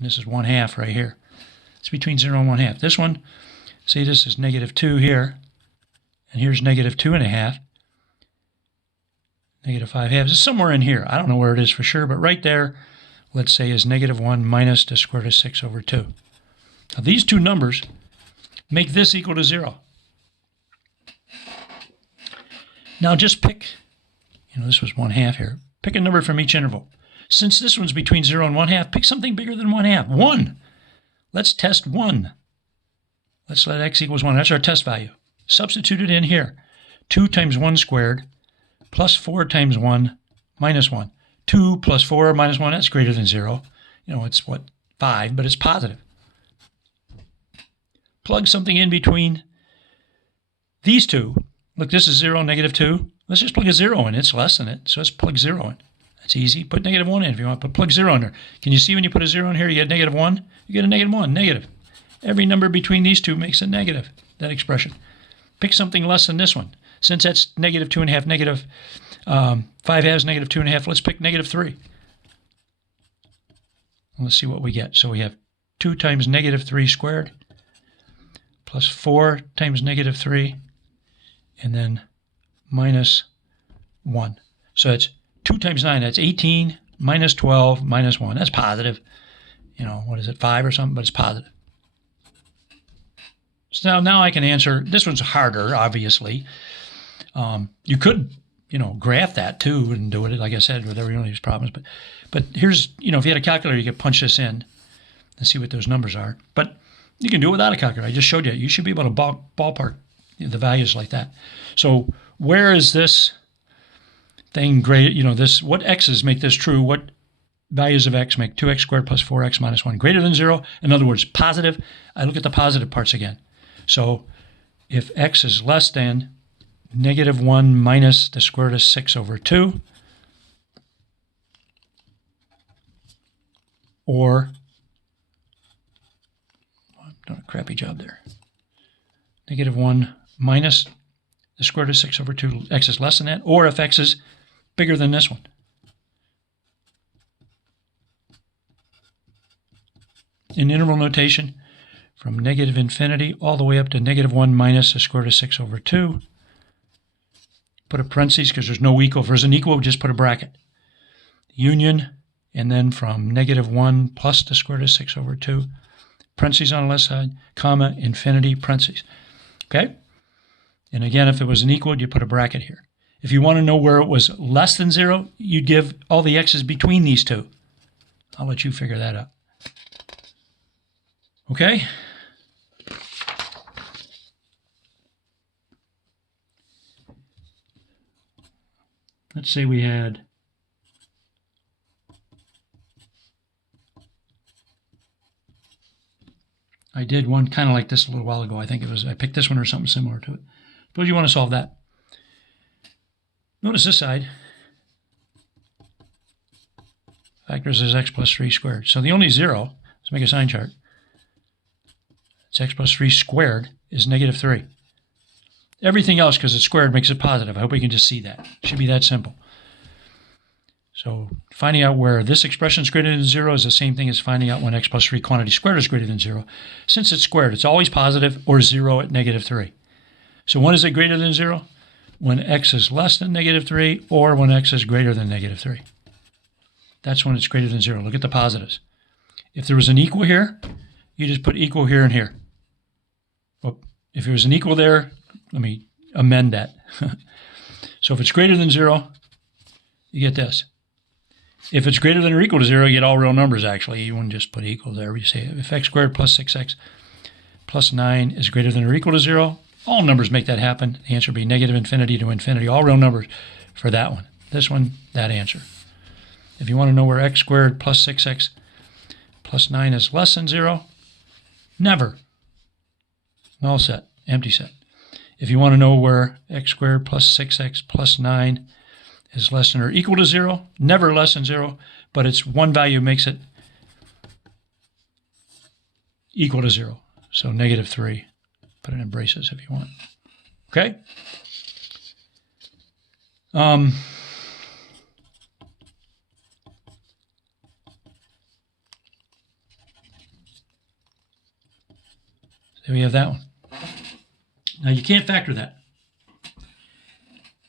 and this is 1/2 right here. It's between 0 and 1/2. This one, say this is -2 here, and here's -2.5. -5/2 is somewhere in here. I don't know where it is for sure, but right there, let's say, is -1 minus the square root of 6 over 2. Now these two numbers make this equal to 0. Now just pick, this was 1/2 here. Pick a number from each interval. Since this one's between 0 and 1/2, pick something bigger than 1/2. 1. Let's test 1. Let's let x equals 1. That's our test value. Substitute it in here. 2 times 1 squared plus 4 times 1 minus 1. 2 plus 4 minus 1, that's greater than 0. It's what? 5, but it's positive. Plug something in between these two. Look, this is 0, -2. Let's just plug a 0 in. It's less than it, so let's plug 0 in. That's easy. Put -1 in if you want, but plug 0 in there. Can you see when you put a 0 in here, you get -1? You get a -1, negative. Every number between these two makes a negative, that expression. Pick something less than this one. Since that's -2.5, -5/2, -2.5, let's pick -3. Let's see what we get. So we have 2 times -3 squared plus 4 times -3, and then minus 1. So it's 2 times 9, that's 18, minus 12, minus 1. That's positive. What is it, 5 or something, but it's positive. So now I can answer, this one's harder, obviously. You could, graph that too and do it, like I said, with every one of these problems. But here's, if you had a calculator, you could punch this in and see what those numbers are. But you can do it without a calculator. I just showed you. You should be able to ballpark the values like that. So where is this thing great? What x's make this true? What values of x make 2x squared plus 4x minus 1 greater than 0? In other words, positive. I look at the positive parts again. So if x is less than -1 minus the square root of 6 over 2, or, I'm doing a crappy job there, -1 minus the square root of 6 over 2, x is less than that, or if x is bigger than this one. In interval notation, from -infinity all the way up to -1 minus the square root of 6 over 2. Put a parentheses because there's no equal. If there's an equal, just put a bracket. Union, and then from -1 plus the square root of 6 over 2. Parentheses on the left side, comma, infinity, parentheses. Okay? And again, if it was an equal, you put a bracket here. If you want to know where it was less than 0, you'd give all the x's between these two. I'll let you figure that out. Okay? Let's say we had I did one kind of like this a little while ago. I think I picked this one or something similar to it. Suppose you want to solve that. Notice this side. Factors is x plus 3 squared. So the only 0, let's make a sign chart. It's x plus 3 squared is -3. Everything else, because it's squared, makes it positive. I hope we can just see that. It should be that simple. So finding out where this expression is greater than 0 is the same thing as finding out when x plus 3 quantity squared is greater than 0. Since it's squared, it's always positive or 0 at -3. So when is it greater than 0? When x is less than -3 or when x is greater than -3. That's when it's greater than 0. Look at the positives. If there was an equal here, you just put equal here and here. Well, if there was an equal there, let me amend that. So if it's greater than 0, you get this. If it's greater than or equal to 0, you get all real numbers, actually. You wouldn't just put equal there. You say if x squared plus 6x plus 9 is greater than or equal to 0, all numbers make that happen. The answer would be -infinity to infinity, all real numbers for that one. This one, that answer. If you want to know where x squared plus 6x plus 9 is less than 0, never. Null set, empty set. If you want to know where x squared plus 6x plus 9 is less than or equal to 0, never less than 0, but it's one value makes it equal to 0. So -3. Put it in braces if you want. Okay? So we have that one. Now you can't factor that.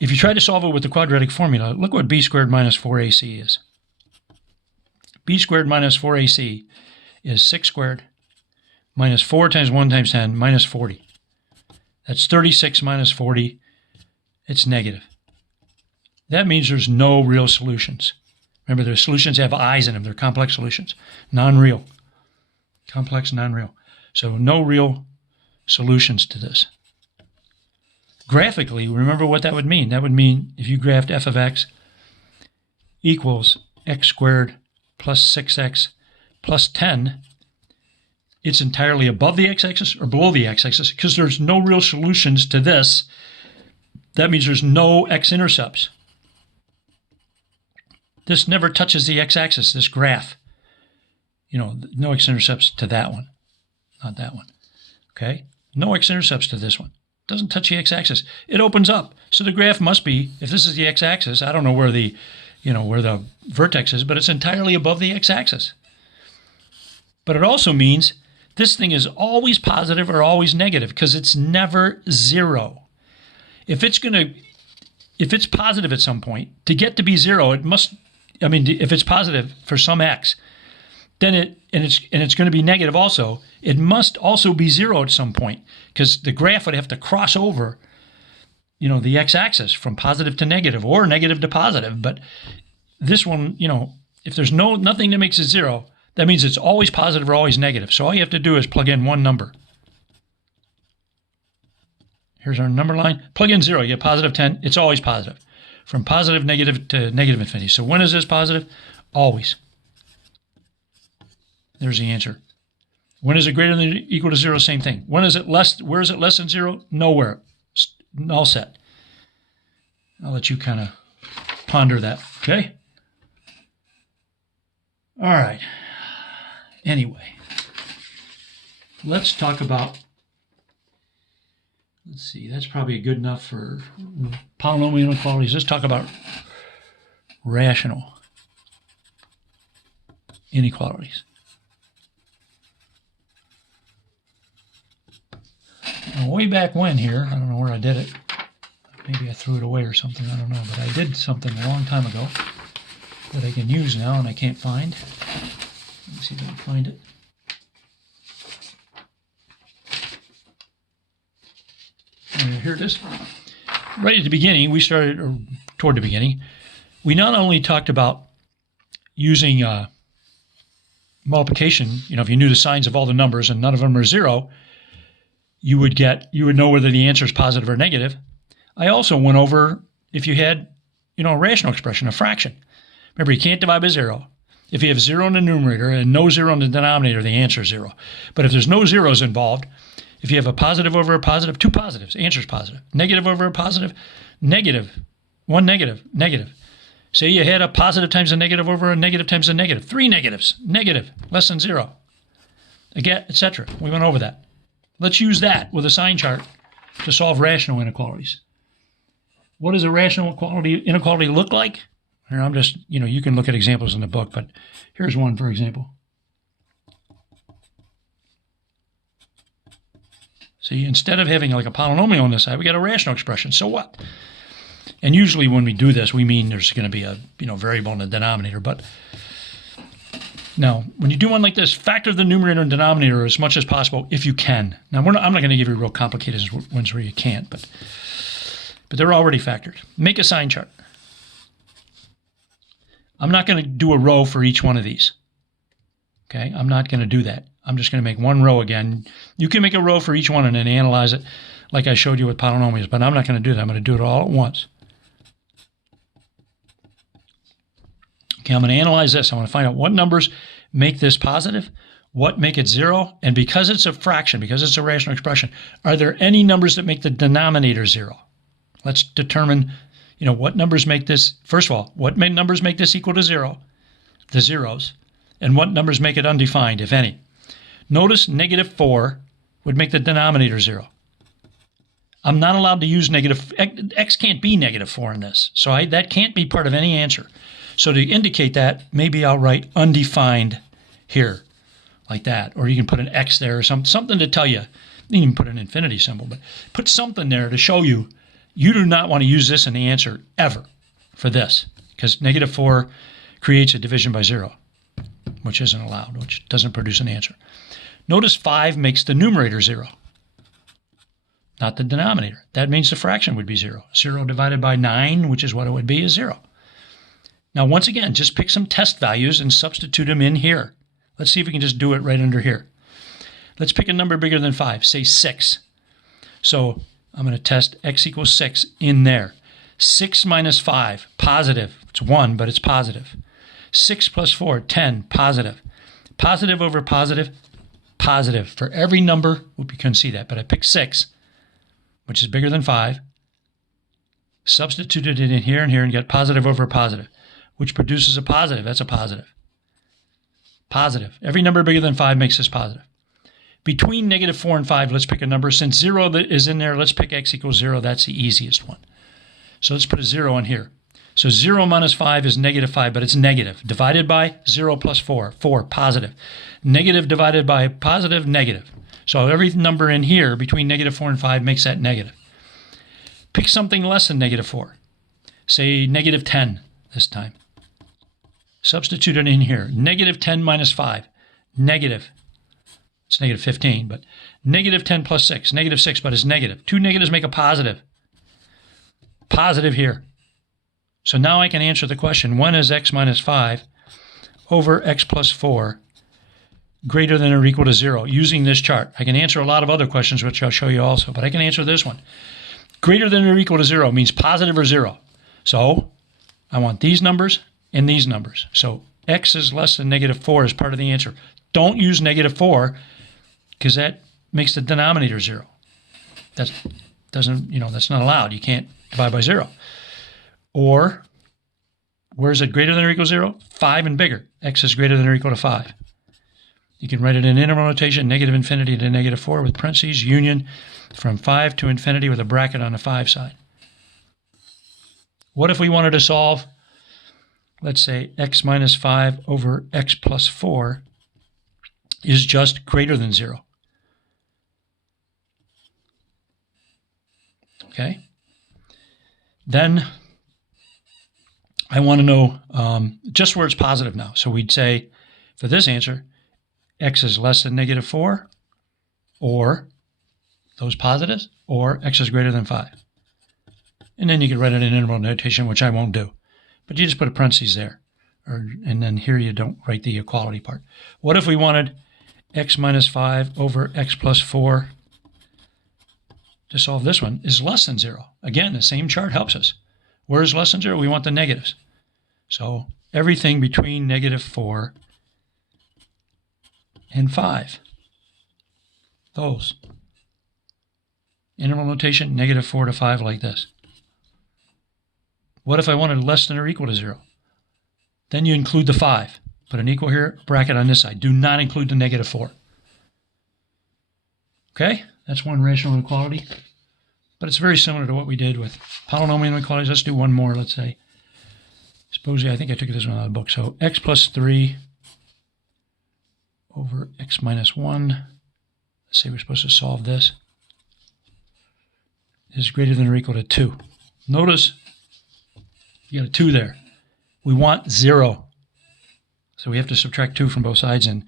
If you try to solve it with the quadratic formula, look what b squared minus 4ac is. B squared minus 4ac is 6 squared minus 4 times 1 times 10 minus 40. That's 36 minus 40. It's negative. That means there's no real solutions. Remember, the solutions have i's in them. They're complex solutions. Non-real. Complex, non-real. So no real solutions to this. Graphically, remember what that would mean. That would mean if you graphed f of x equals x squared plus 6x plus 10, it's entirely above the x-axis or below the x-axis because there's no real solutions to this. That means there's no x-intercepts. This never touches the x-axis, this graph. You know, no x-intercepts to that one, not that one. Okay? No x-intercepts to this one. Doesn't touch the x-axis. It opens up. So the graph must be, if this is the x-axis, I don't know where the, where the vertex is, but it's entirely above the x-axis. But it also means this thing is always positive or always negative because it's never zero. If it's positive at some point, to get to be zero, it must, if it's positive for some x, then it's going to be negative also. It must also be zero at some point because the graph would have to cross over, the x-axis from positive to negative or negative to positive. But this one, if there's nothing that makes it zero, that means it's always positive or always negative. So all you have to do is plug in one number. Here's our number line. Plug in 0, you get positive 10. It's always positive. From positive, negative to negative infinity. So when is this positive? Always. There's the answer. When is it greater than or equal to 0? Same thing. When is it less? Where is it less than 0? Nowhere. All set. I'll let you kind of ponder that. Okay? All right. Anyway, let's talk about, let's see, that's probably good enough for polynomial inequalities. Let's talk about rational inequalities. Now, way back when here, I don't know where I did it. Maybe I threw it away or something, I don't know. But I did something a long time ago that I can use now and I can't find. Let me see if I can find it. Here it is. Right at the beginning, we started, or toward the beginning, we not only talked about using multiplication, if you knew the signs of all the numbers and none of them are 0, you would know whether the answer is positive or negative. I also went over if you had, a rational expression, a fraction. Remember, you can't divide by 0. If you have 0 in the numerator and no 0 in the denominator, the answer is 0. But if there's no zeros involved, if you have a positive over a positive, 2 positives, answer is positive. Negative over a positive, negative. 1 negative, negative. Say you had a positive times a negative over a negative times a negative. 3 negatives, negative, less than 0. Again, etc. We went over that. Let's use that with a sign chart to solve rational inequalities. What does a rational inequality look like? Here, I'm just, you can look at examples in the book, but here's one, for example. See, instead of having like a polynomial on this side, we got a rational expression. So what? And usually when we do this, we mean there's going to be a variable in the denominator. But now, when you do one like this, factor the numerator and denominator as much as possible if you can. Now, I'm not going to give you real complicated ones where you can't, but they're already factored. Make a sign chart. I'm not going to do a row for each one of these. Okay, I'm not going to do that. I'm just going to make one row again. You can make a row for each one and then analyze it like I showed you with polynomials, but I'm not going to do that. I'm going to do it all at once. Okay, I'm going to analyze this. I want to find out what numbers make this positive, what make it 0, and because it's a fraction, because it's a rational expression, are there any numbers that make the denominator 0? Let's determine, what numbers make this, first of all, what numbers make this equal to 0, the zeros, and what numbers make it undefined, if any. Notice negative 4 would make the denominator 0. I'm not allowed to use negative, x can't be negative 4 in this, so that can't be part of any answer. So to indicate that, maybe I'll write undefined here, like that, or you can put an x there or something to tell you You can even put an infinity symbol, but put something there to show you do not want to use this in the answer ever for this, because -4 creates a division by 0, which isn't allowed, which doesn't produce an answer. Notice 5 makes the numerator 0, not the denominator. That means the fraction would be 0. 0 divided by 9, which is what it would be, is 0. Now, once again, just pick some test values and substitute them in here. Let's see if we can just do it right under here. Let's pick a number bigger than 5, say 6. So I'm going to test x equals 6 in there. 6 minus 5, positive. It's 1, but it's positive. 6 plus 4, 10, positive. Positive over positive, positive. For every number, you couldn't see that, but I picked 6, which is bigger than 5. Substituted it in here and here and get positive over positive, which produces a positive. That's a positive. Positive. Every number bigger than 5 makes this positive. Between -4 and 5, let's pick a number. Since 0 is in there, let's pick x equals 0. That's the easiest one. So let's put a 0 in here. So 0 minus 5 is -5, but it's negative. Divided by 0 plus 4, 4, positive. Negative divided by positive, negative. So every number in here between -4 and 5 makes that negative. Pick something less than -4. Say -10 this time. Substitute it in here. -10 minus 5, negative. It's -15, but -10 plus 6, -6, but it's negative. Two negatives make a positive. Positive here. So now I can answer the question, when is x minus 5 over x plus 4 greater than or equal to 0 using this chart? I can answer a lot of other questions, which I'll show you also, but I can answer this one. Greater than or equal to 0 means positive or 0. So I want these numbers and these numbers. So x is less than -4 is part of the answer. Don't use -4 because that makes the denominator 0. That's not allowed. You can't divide by 0. Or, where is it greater than or equal to 0? 5 and bigger. X is greater than or equal to 5. You can write it in interval notation, -infinity to -4 with parentheses, union from 5 to infinity with a bracket on the 5 side. What if we wanted to solve, let's say, x minus 5 over x plus 4 is just greater than 0? Okay? Then I want to know just where it's positive now. So we'd say, for this answer, x is less than -4, or those positives, or x is greater than 5. And then you could write it in interval notation, which I won't do. But you just put a parentheses there. And then here you don't write the equality part. What if we wanted x minus 5 over x plus 4 to solve this one is less than 0? Again, the same chart helps us. Where is less than 0? We want the negatives. So everything between -4 and 5. Those. Interval notation, -4 to 5 like this. What if I wanted less than or equal to 0? Then you include the 5. Put an equal here, bracket on this side. Do not include the -4. Okay, that's one rational inequality. But it's very similar to what we did with polynomial inequalities. Let's do one more, let's say. Suppose, I think I took this one out of the book. So x plus 3 over x minus 1. Let's say we're supposed to solve this. Is greater than or equal to 2. Notice you got a 2 there. We want 0. So we have to subtract 2 from both sides and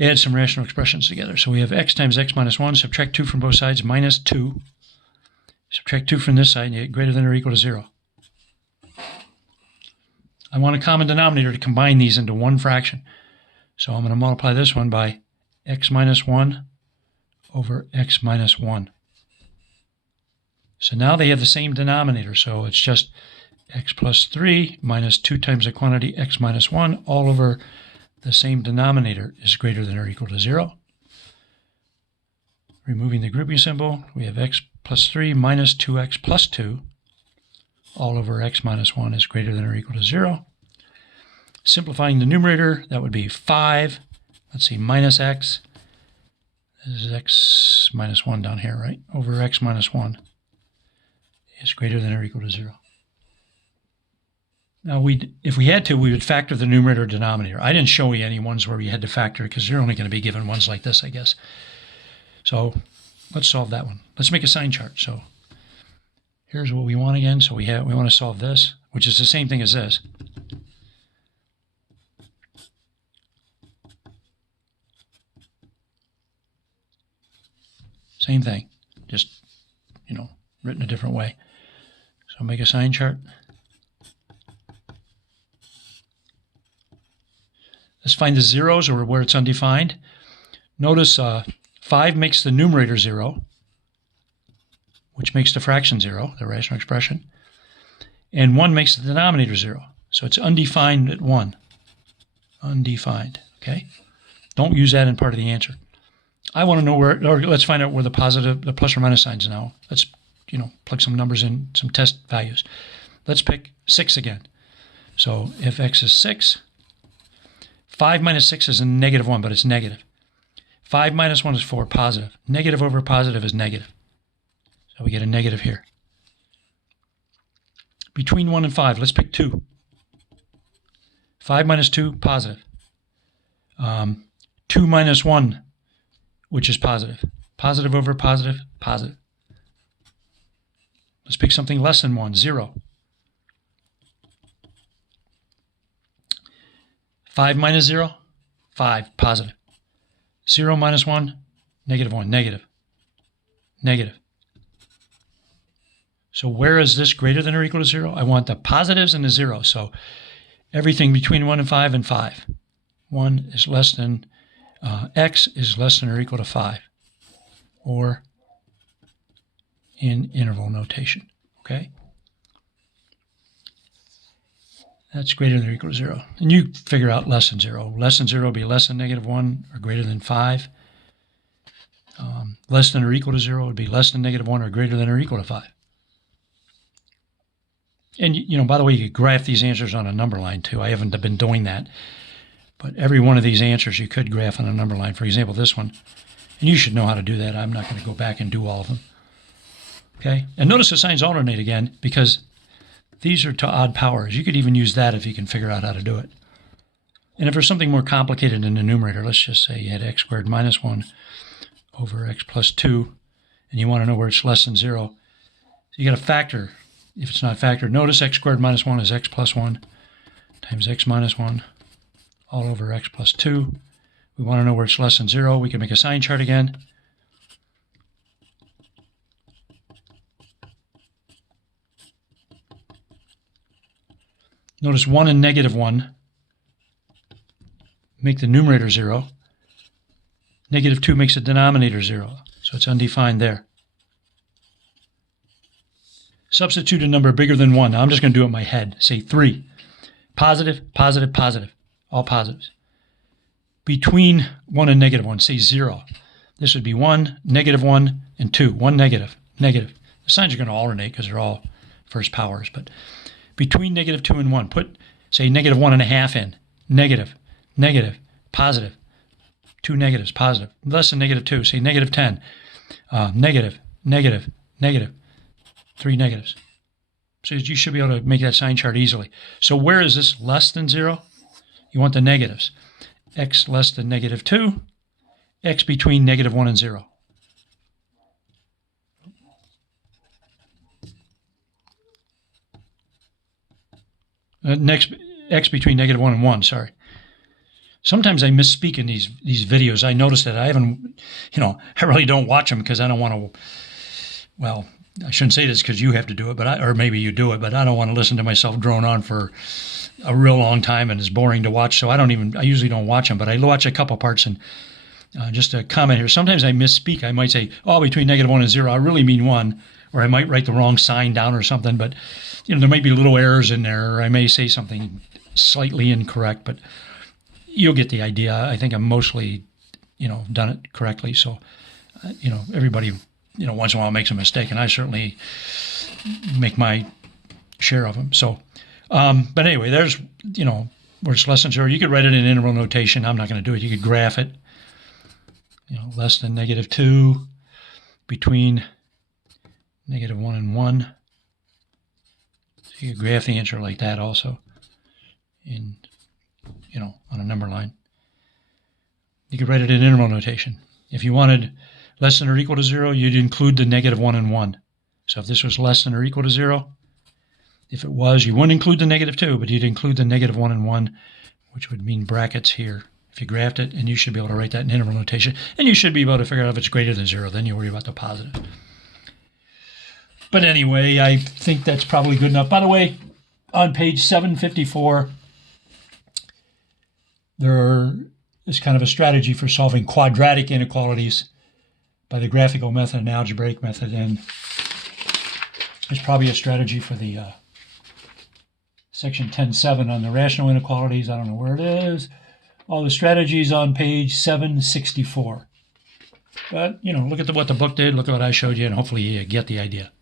add some rational expressions together. So we have x times x minus 1, subtract 2 from both sides, minus 2. Subtract 2 from this side, and you get greater than or equal to 0. I want a common denominator to combine these into one fraction. So I'm going to multiply this one by x minus 1 over x minus 1. So now they have the same denominator. So it's just x plus 3 minus 2 times the quantity x minus 1 all over the same denominator is greater than or equal to 0. Removing the grouping symbol, we have x plus 3 minus 2x plus 2 all over x minus 1 is greater than or equal to 0. Simplifying the numerator, that would be 5. Let's see, minus x. This is x minus 1 down here, right? Over x minus 1 is greater than or equal to 0. Now, if we had to, we would factor the numerator or denominator. I didn't show you any ones where we had to factor because you're only going to be given ones like this, I guess. So let's solve that one. Let's make a sign chart. So here's what we want again. So we want to solve this, which is the same thing as this. Same thing, just, written a different way. So make a sign chart. Let's find the zeros, or where it's undefined. Notice 5 makes the numerator 0, which makes the fraction 0, the rational expression. And 1 makes the denominator 0. So it's undefined at 1. Undefined, okay? Don't use that in part of the answer. I want to know where, or let's find out where the plus or minus signs now. Let's, plug some numbers in, some test values. Let's pick 6 again. So if x is 6, 5 minus 6 is a negative 1, but it's negative. 5 minus 1 is 4, positive. Negative over positive is negative. So we get a negative here. Between 1 and 5, let's pick 2. 5 minus 2, positive. 2 minus 1, which is positive. Positive over positive, positive. Let's pick something less than 1, 0. 5 minus 0, 5, positive. 0 minus 1, negative 1, negative. Negative. So where is this greater than or equal to 0? I want the positives and the zeros. So everything between 1 and 5 and 5. 1 is less than, x is less than or equal to 5. Or in interval notation, okay? That's greater than or equal to 0. And you figure out less than 0. Less than 0 will be less than negative 1 or greater than 5. Less than or equal to 0 would be less than negative 1 or greater than or equal to 5. And, by the way, you could graph these answers on a number line, too. I haven't been doing that. But every one of these answers you could graph on a number line. For example, this one. And you should know how to do that. I'm not going to go back and do all of them. Okay? And notice the signs alternate again, because these are to odd powers. You could even use that if you can figure out how to do it. And if there's something more complicated in the numerator, let's just say you had x squared minus 1 over x plus 2, and you want to know where it's less than 0. So you got to factor. If it's not factored, notice x squared minus 1 is x plus 1 times x minus 1 all over x plus 2. We want to know where it's less than 0. We can make a sign chart again. Notice 1 and negative 1 make the numerator 0. Negative 2 makes the denominator 0. So it's undefined there. Substitute a number bigger than 1. Now I'm just going to do it in my head. Say 3. Positive, positive, positive. All positives. Between 1 and negative 1, say 0. This would be 1, negative 1, and 2. 1 negative, negative. The signs are going to alternate because they're all first powers. But between negative 2 and 1, put, say, negative 1.5 in. Negative, negative, positive. 2 negatives, positive. Less than negative 2, say negative 10. Negative, negative, negative. 3 negatives. So you should be able to make that sign chart easily. So where is this less than 0? You want the negatives. X less than negative 2. X between negative 1 and 0. Next, x between negative 1 and 1, sorry. Sometimes I misspeak in these videos. I notice that I haven't, I really don't watch them because I don't want to, well, I shouldn't say this because you have to do it, or maybe you do it, but I don't want to listen to myself drone on for a real long time and it's boring to watch, so I usually don't watch them, but I watch a couple parts. And just a comment here, sometimes I misspeak. I might say, between negative 1 and 0, I really mean 1, or I might write the wrong sign down or something, but there might be little errors in there, or I may say something slightly incorrect, but you'll get the idea. I think I'm mostly, done it correctly, so, everybody, once in a while makes a mistake, and I certainly make my share of them. So, but anyway, there's, where it's less than 0. You could write it in interval notation. I'm not going to do it. You could graph it, less than negative 2, between negative 1 and 1. So you could graph the answer like that also, in, on a number line. You could write it in interval notation. If you wanted less than or equal to 0, you'd include the negative 1 and 1. So if this was less than or equal to 0, if it was, you wouldn't include the negative 2, but you'd include the negative 1 and 1, which would mean brackets here. If you graphed it, and you should be able to write that in interval notation, and you should be able to figure out if it's greater than 0, then you worry about the positive. But anyway, I think that's probably good enough. By the way, on page 754, there is kind of a strategy for solving quadratic inequalities by the graphical method and algebraic method, and there's probably a strategy for the section 10.7 on the rational inequalities. I don't know where it is. All the strategies on page 764. But, look at what the book did, look at what I showed you, and hopefully you get the idea.